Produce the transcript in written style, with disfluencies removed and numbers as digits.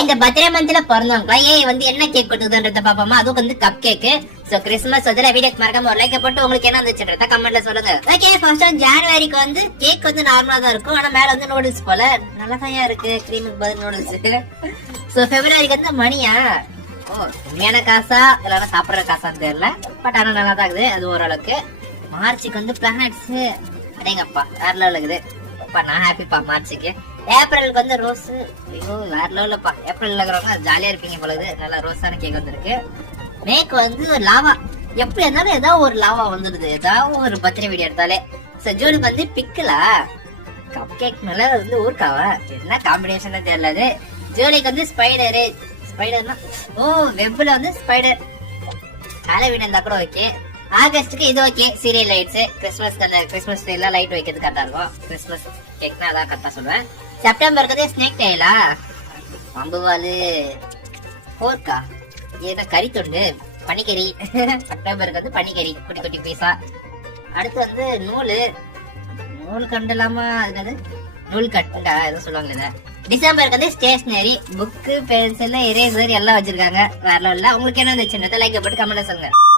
இந்த பர்த்டே மந்த்ல பிறந்தவங்களா ஏன் வந்து என்ன கேக் கொடுக்குதுன்றத பாப்போமா. அதுவும் வந்து கப் கேக்கு. சோ கிறிஸ்மஸ் வந்து வீடியோக்கு மறக்காம ஒரு லைக் போட்டு உங்களுக்கு என்ன வந்துச்சுன்றத கமெண்ட்ல சொல்லுங்க. ஓகே, ஃபர்ஸ்ட் ஜனவரிக்கு வந்து கேக் வந்து நார்மலா தான் இருக்கும். ஆனா மேல வந்து நூடுல்ஸ் போல நல்லா தான் இருக்கு. கிரீமுக்கு பதில் நூடுல்ஸ். சோ பிப்ரவரிக்கு வந்து மணியா உண்மையான காசா இல்லைன்னா சாப்பிடுற காசான்னு தெரியல. பட் ஆனா நல்லா தான் இருக்குது அது ஓரளவுக்கு. மார்ச்சுக்கு வந்து பிளானட்ஸ் அடேங்கப்பா வேற லெவல் இருக்குது. நான் ஹாப்பிப்பா மார்ச்சுக்கு. ஏப்ரலுக்கு வந்து ரோஸ். ஐயோ வேற லெவல்லப்பா. ஏப்ரல்ல இருக்கிறவங்க ஜாலியா இருப்பீங்க பொழுது. நல்லா ரோஸான கேக் வந்திருக்கு. மேக்கு வந்து லாவா. எப்படி இருந்தாலும் ஏதாவது ஒரு லாவா வந்துடுது ஏதாவது ஒரு பர்த்டே வீடியோ எடுத்தாலே. ஜூனுக்கு வந்து பிக்கலா கப் கேக் மேல வந்து ஊர்க்காவா என்ன காம்பினேஷன் தெரியல. ஜூலிக்கு வந்து ஸ்பைடரு. ஸ்பைடர்னா வெப்ல வந்து ஸ்பைடர். ஹாலோவீன் இருந்தா கூட ஓகே. ஆகஸ்டுக்கு இது ஓகே. Serial lights. கிறிஸ்மஸ்க்கு அந்த கிறிஸ்மஸ் ட்ரீல லைட் வைக்கிறது கரெக்டா இருக்கும். கிறிஸ்மஸ் கேக்னா அதான் கரெக்டா சொல்லுவேன். செப்டம்பருக்கு ஸ்னேக் டைலா அம்புவாலு போர்க்கா ஏதோ கறி தொண்டு பனிக்கறி. செப்டம்பருக்கு வந்து பனிக்கறி குட்டி குட்டி பீஸா. அடுத்து வந்து நூல் கண்டலாமா அது நூல் கட்டா ஏதோ சொல்லுவாங்க. டிசம்பருக்கு வந்து ஸ்டேஷனரி புக்கு பென்சில் எரேசர் எல்லாம் வச்சிருக்காங்க. வேற லெவல்ல. உங்களுக்கு என்ன இருந்துச்சுன்றத லைக் போட்டு கமெண்ட்ல சொல்லுங்க.